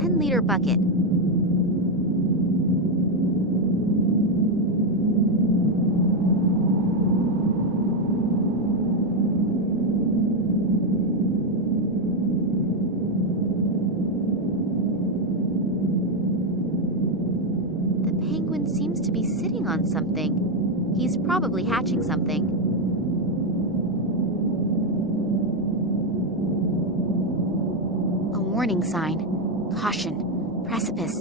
10-liter bucket. The penguin seems to be sitting on something. He's probably hatching something. A warning sign. Caution. Precipice.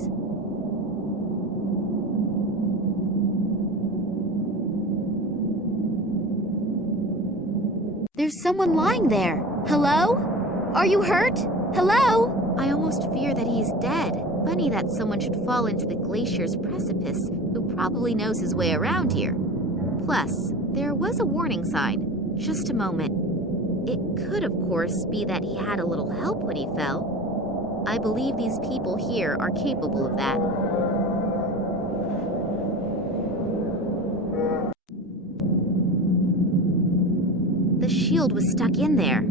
There's someone lying there. Hello? Are you hurt? Hello? I almost fear that he's dead. Funny that someone should fall into the glacier's precipice who probably knows his way around here. Plus, there was a warning sign. Just a moment. It could, of course, be that he had a little help when he fell. I believe these people here are capable of that. The shield was stuck in there.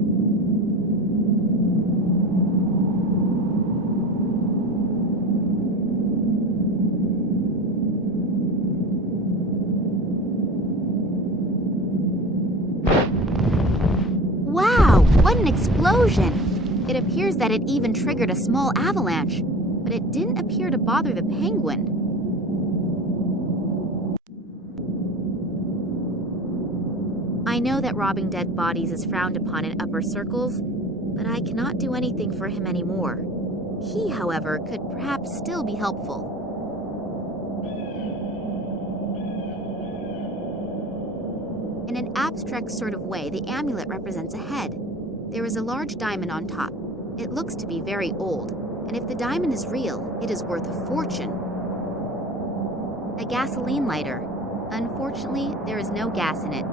Wow, what an explosion! It appears that it even triggered a small avalanche, but it didn't appear to bother the penguin. I know that robbing dead bodies is frowned upon in upper circles, but I cannot do anything for him anymore. He, however, could perhaps still be helpful. In an abstract sort of way, the amulet represents a head. There is a large diamond on top. It looks to be very old, and if the diamond is real, it is worth a fortune. A gasoline lighter. Unfortunately, there is no gas in it.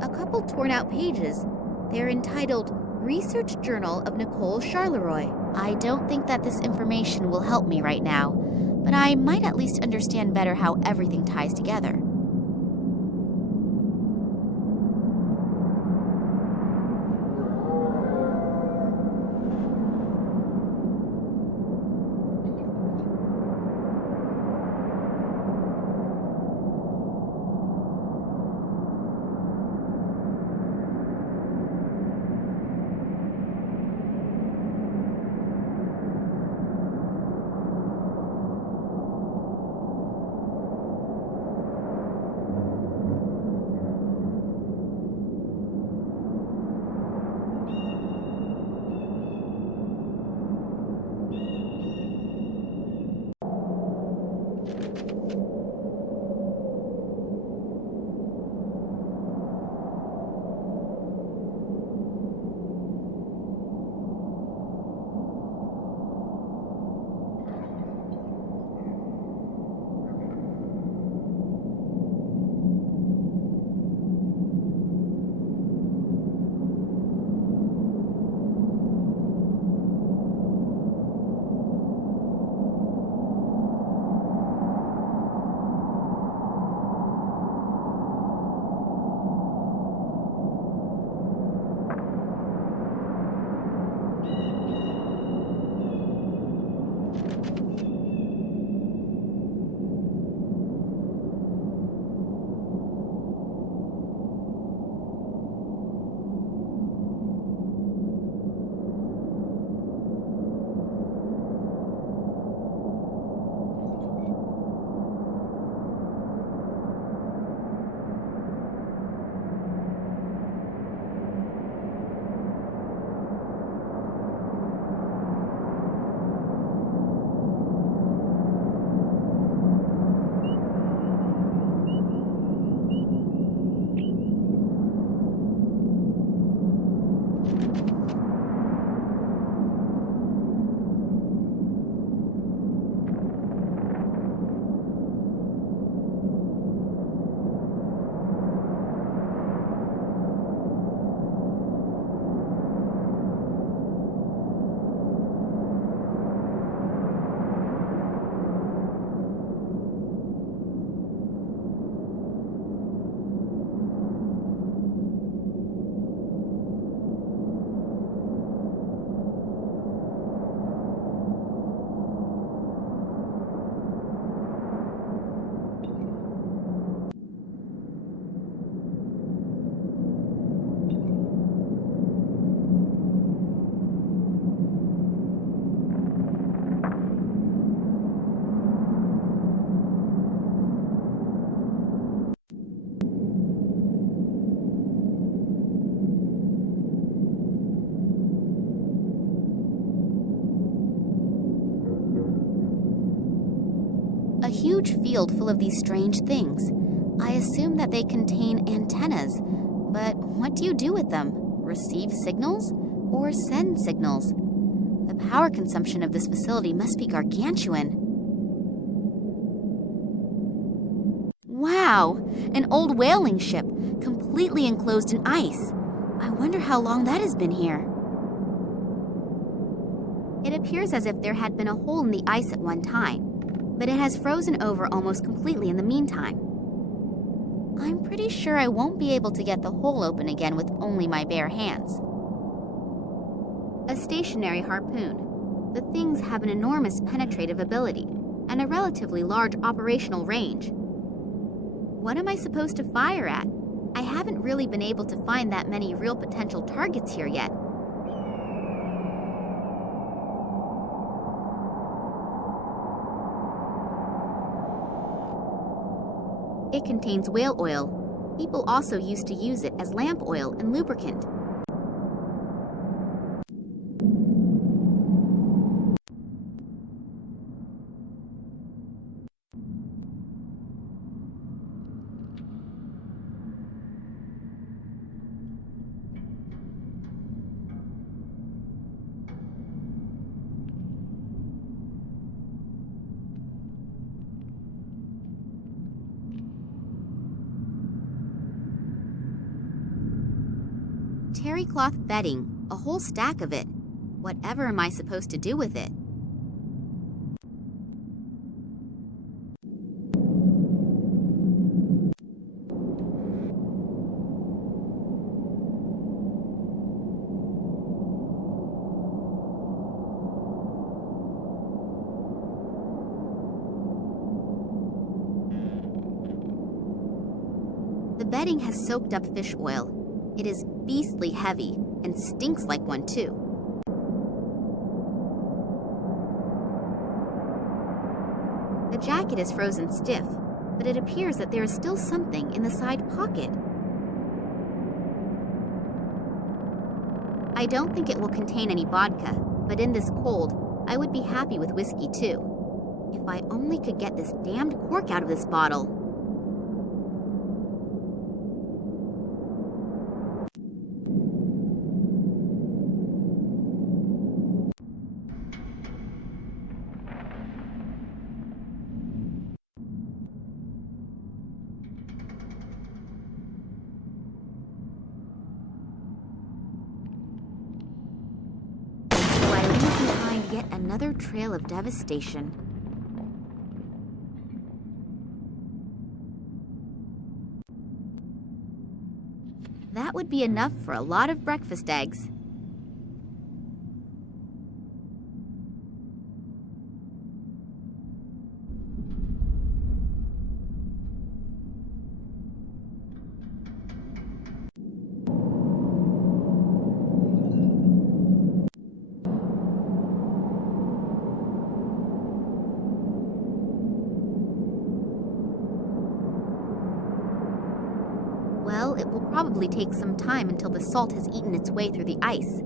A couple torn out pages. They're entitled Research Journal of Nicole Charleroi. I don't think that this information will help me right now, but I might at least understand better how everything ties together. huge field full of these strange things. I assume that they contain antennas, but what do you do with them? Receive signals or send signals? The power consumption of this facility must be gargantuan. Wow, an old whaling ship, completely enclosed in ice. I wonder how long that has been here. It appears as if there had been a hole in the ice at one time, but it has frozen over almost completely in the meantime. I'm pretty sure I won't be able to get the hole open again with only my bare hands. A stationary harpoon. The things have an enormous penetrative ability and a relatively large operational range. What am I supposed to fire at? I haven't really been able to find that many real potential targets here yet. It contains whale oil. People also used to use it as lamp oil and lubricant. Terry cloth bedding, a whole stack of it. Whatever am I supposed to do with it? The bedding has soaked up fish oil. It is beastly heavy and stinks like one too. The jacket is frozen stiff, but it appears that there is still something in the side pocket. I don't think it will contain any vodka, but in this cold, I would be happy with whiskey too. If I only could get this damned cork out of this bottle. Yet another trail of devastation. That would be enough for a lot of breakfast eggs. Well, it will probably take some time until the salt has eaten its way through the ice.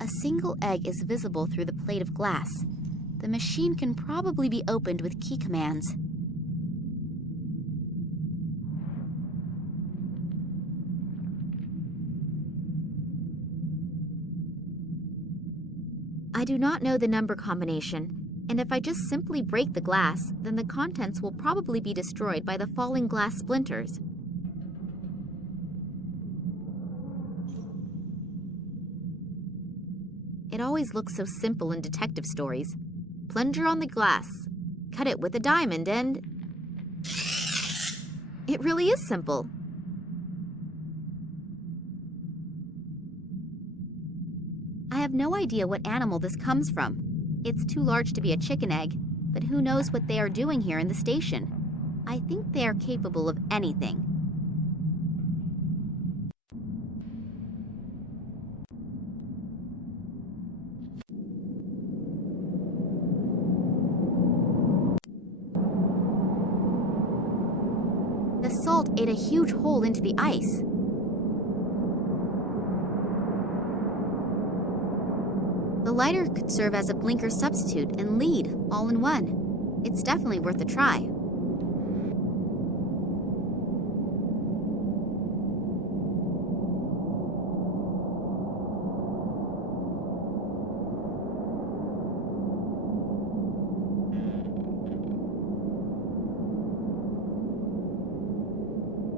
A single egg is visible through the plate of glass. The machine can probably be opened with key commands. I do not know the number combination, and if I just simply break the glass, then the contents will probably be destroyed by the falling glass splinters. It always looks so simple in detective stories. Plunger on the glass, cut it with a diamond, and... It really is simple. I have no idea what animal this comes from. It's too large to be a chicken egg, but who knows what they are doing here in the station. I think they are capable of anything. ate a huge hole into the ice. The lighter could serve as a blinker substitute and lead all in one. It's definitely worth a try.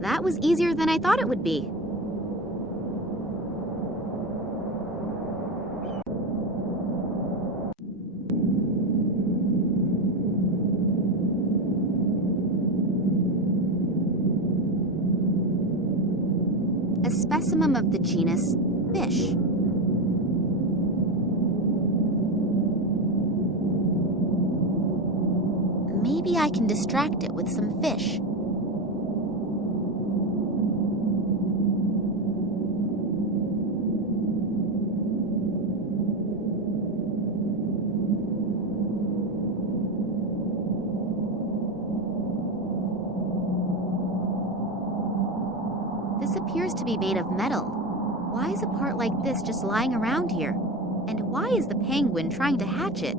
That was easier than I thought it would be. A specimen of the genus fish. Maybe I can distract it with some fish. This appears to be made of metal. Why is a part like this just lying around here? And why is the penguin trying to hatch it?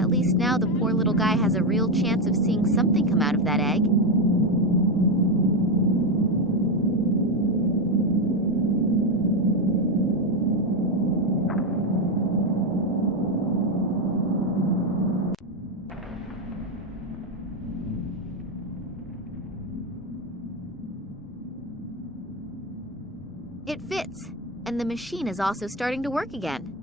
At least now the poor little guy has a real chance of seeing something come out of that egg. It fits, and the machine is also starting to work again.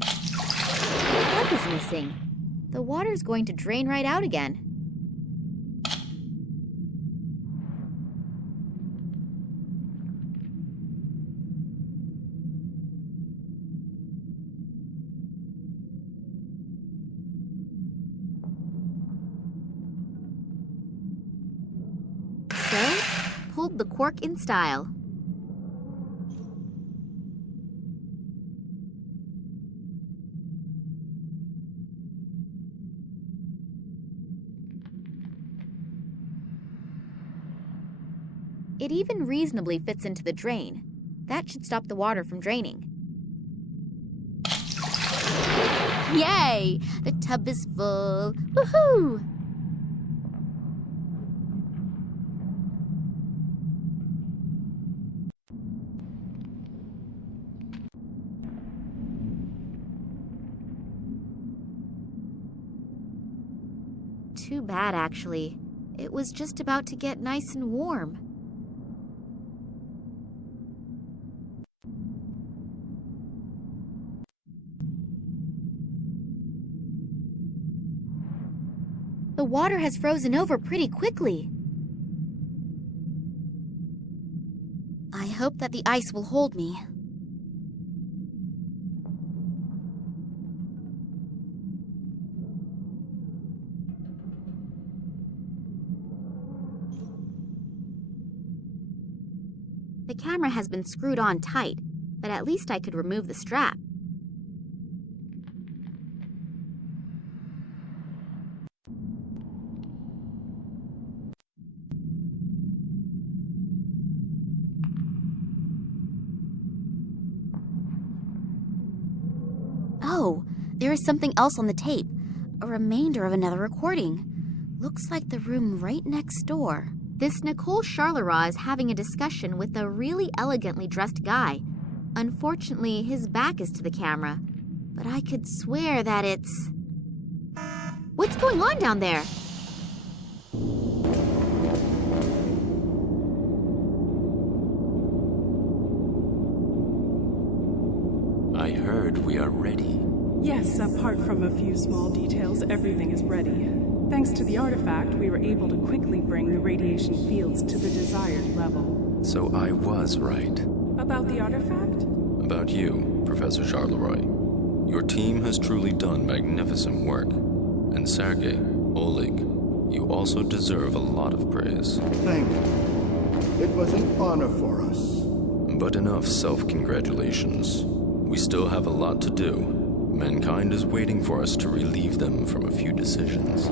The plug is missing. The water's going to drain right out again. So, pulled the cork in style. It even reasonably fits into the drain. That should stop the water from draining. Yay! The tub is full. Woohoo! Too bad, actually. It was just about to get nice and warm. The water has frozen over pretty quickly. I hope that the ice will hold me. The camera has been screwed on tight, but at least I could remove the strap. Oh, there is something else on the tape. A remainder of another recording. Looks like the room right next door. This Nicole Charleroi is having a discussion with a really elegantly dressed guy. Unfortunately, his back is to the camera, but I could swear that it's... What's going on down there? I heard we are ready. Yes, apart from a few small details, everything is ready. Thanks to the artifact, we were able to quickly bring the radiation fields to the desired level. So I was right. About the artifact? About you, Professor Charleroi. Your team has truly done magnificent work. And Sergei, Oleg, you also deserve a lot of praise. Thank you. It was an honor for us. But enough self-congratulations. We still have a lot to do. Mankind is waiting for us to relieve them from a few decisions.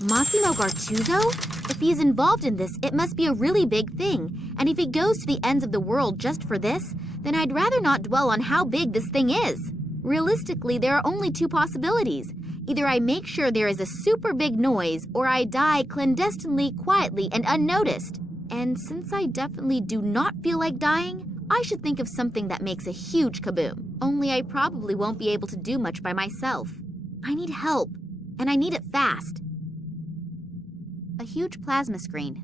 Massimo Gartuzzo? If he's involved in this, it must be a really big thing. And if he goes to the ends of the world just for this, then I'd rather not dwell on how big this thing is. Realistically, there are only two possibilities. Either I make sure there is a super big noise, or I die clandestinely, quietly, and unnoticed. And since I definitely do not feel like dying, I should think of something that makes a huge kaboom. Only I probably won't be able to do much by myself. I need help, and I need it fast. A huge plasma screen.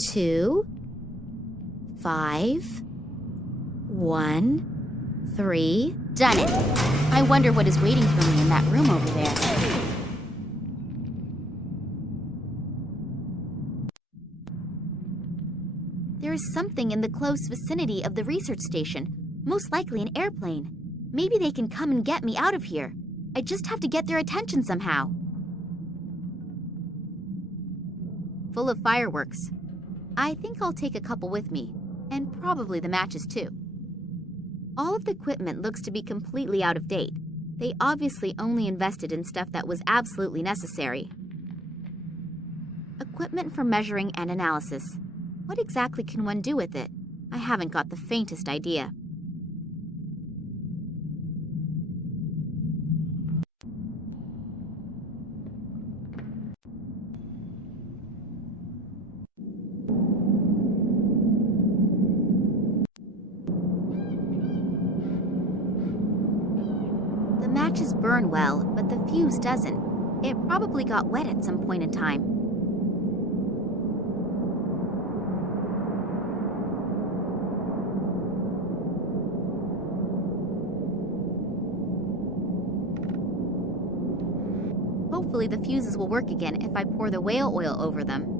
Two, 5, 1, 3. Done it! I wonder what is waiting for me in that room over there. There is something in the close vicinity of the research station, most likely an airplane. Maybe they can come and get me out of here. I just have to get their attention somehow. Full of fireworks. I think I'll take a couple with me, and probably the matches too. All of the equipment looks to be completely out of date. They obviously only invested in stuff that was absolutely necessary. Equipment for measuring and analysis. What exactly can one do with it? I haven't got the faintest idea. The matches burn well, but the fuse doesn't. It probably got wet at some point in time. Hopefully the fuses will work again if I pour the whale oil over them.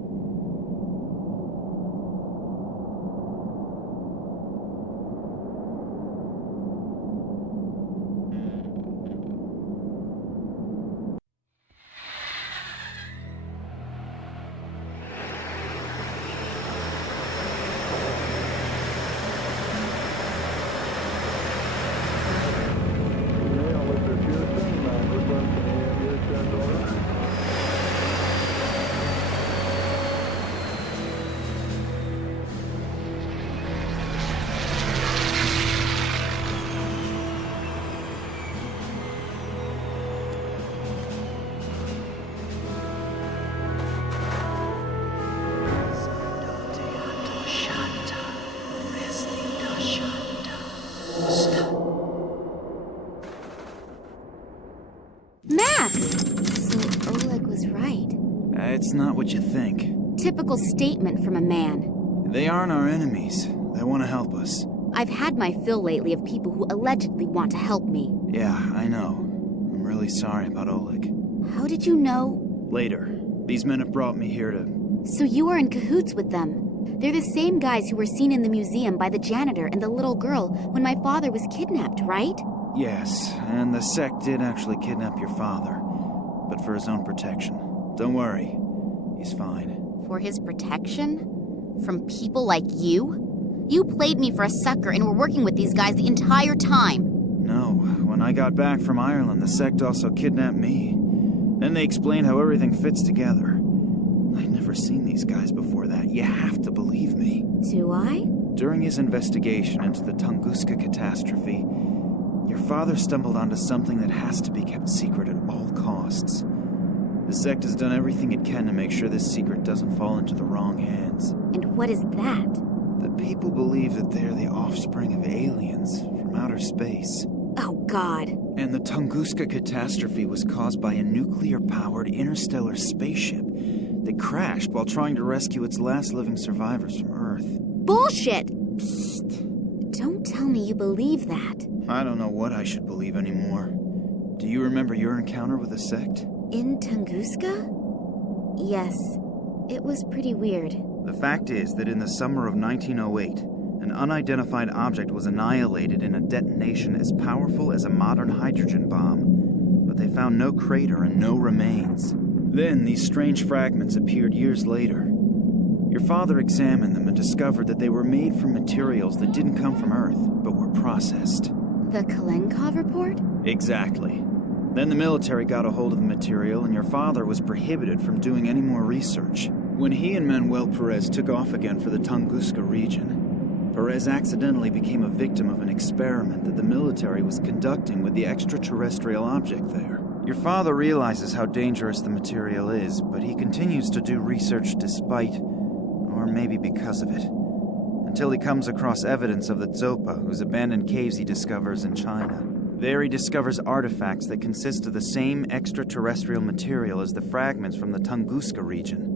Max! So Oleg was right. It's not what you think. Typical statement from a man. They aren't our enemies. They want to help us. I've had my fill lately of people who allegedly want to help me. Yeah, I know. I'm really sorry about Oleg. How did you know? Later. These men have brought me here to... So you are in cahoots with them. They're the same guys who were seen in the museum by the janitor and the little girl when my father was kidnapped, right? Yes, and the sect did actually kidnap your father. But for his own protection. Don't worry. He's fine. For his protection? From people like you? You played me for a sucker and were working with these guys the entire time. No, when I got back from Ireland, the sect also kidnapped me. Then they explained how everything fits together. I'd never seen these guys before that. You have to believe me. Do I? During his investigation into the Tunguska catastrophe, your father stumbled onto something that has to be kept secret at all costs. The sect has done everything it can to make sure this secret doesn't fall into the wrong hands. And what is that? The people believe that they're the offspring of aliens from outer space. Oh, God. And the Tunguska catastrophe was caused by a nuclear-powered interstellar spaceship that crashed while trying to rescue its last living survivors from Earth. Bullshit! Psst. Don't tell me you believe that. I don't know what I should believe anymore. Do you remember your encounter with the sect? In Tunguska? Yes. It was pretty weird. The fact is that in the summer of 1908, an unidentified object was annihilated in a detonation as powerful as a modern hydrogen bomb, but they found no crater and no remains. Then these strange fragments appeared years later. Your father examined them and discovered that they were made from materials that didn't come from Earth, but were processed. The Kalenkov report? Exactly. Then the military got a hold of the material, and your father was prohibited from doing any more research. When he and Manuel Perez took off again for the Tunguska region, Perez accidentally became a victim of an experiment that the military was conducting with the extraterrestrial object there. Your father realizes how dangerous the material is, but he continues to do research despite, or maybe because of it, until he comes across evidence of the Zopa, whose abandoned caves he discovers in China. There he discovers artifacts that consist of the same extraterrestrial material as the fragments from the Tunguska region.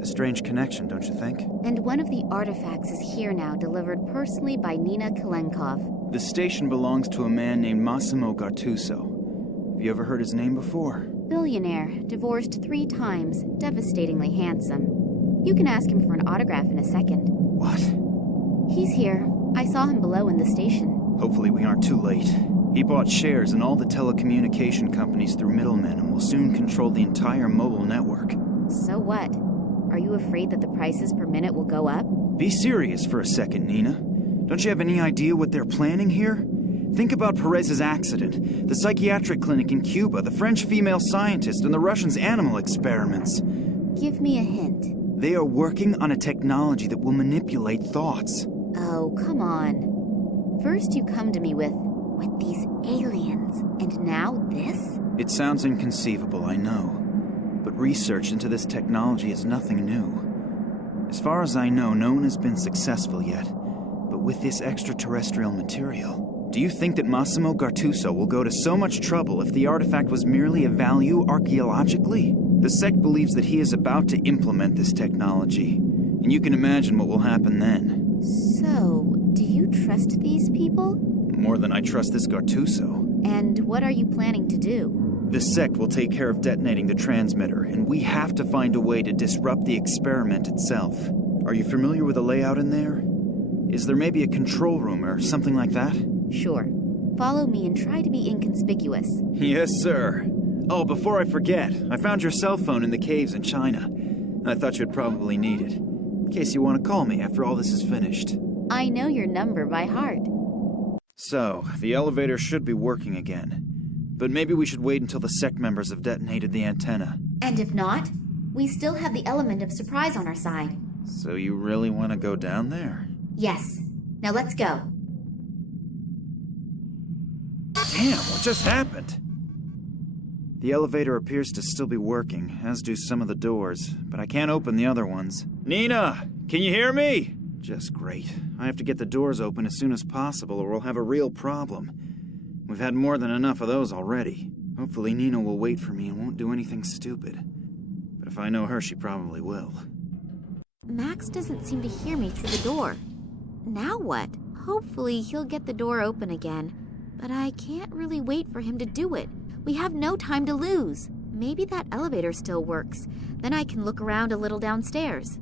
A strange connection, don't you think? And one of the artifacts is here now, delivered personally by Nina Kalenkov. The station belongs to a man named Massimo Gattuso. Have you ever heard his name before? Billionaire, divorced 3 times, devastatingly handsome. You can ask him for an autograph in a second. What? He's here. I saw him below in the station. Hopefully we aren't too late. He bought shares in all the telecommunication companies through middlemen and will soon control the entire mobile network. So what? Are you afraid that the prices per minute will go up? Be serious for a second, Nina. Don't you have any idea what they're planning here? Think about Perez's accident, the psychiatric clinic in Cuba, the French female scientist, and the Russians' animal experiments. Give me a hint. They are working on a technology that will manipulate thoughts. Oh, come on. First you come to me with these aliens, and now this? It sounds inconceivable, I know. But research into this technology is nothing new. As far as I know, no one has been successful yet. But with this extraterrestrial material, do you think that Massimo Gattuso will go to so much trouble if the artifact was merely of value archaeologically? The sect believes that he is about to implement this technology, and you can imagine what will happen then. So, do you trust these people? More than I trust this Gattuso. And what are you planning to do? The sect will take care of detonating the transmitter, and we have to find a way to disrupt the experiment itself. Are you familiar with the layout in there? Is there maybe a control room or something like that? Sure. Follow me and try to be inconspicuous. Yes, sir. Oh, before I forget, I found your cell phone in the caves in China. I thought you'd probably need it, in case you want to call me after all this is finished. I know your number by heart. So, the elevator should be working again. But maybe we should wait until the sect members have detonated the antenna. And if not, we still have the element of surprise on our side. So you really want to go down there? Yes. Now let's go. Damn, what just happened? The elevator appears to still be working, as do some of the doors, but I can't open the other ones. Nina, can you hear me? Just great. I have to get the doors open as soon as possible or we'll have a real problem. We've had more than enough of those already. Hopefully Nina will wait for me and won't do anything stupid. But if I know her, she probably will. Max doesn't seem to hear me through the door. Now what? Hopefully he'll get the door open again. But I can't really wait for him to do it. We have no time to lose. Maybe that elevator still works. Then I can look around a little downstairs.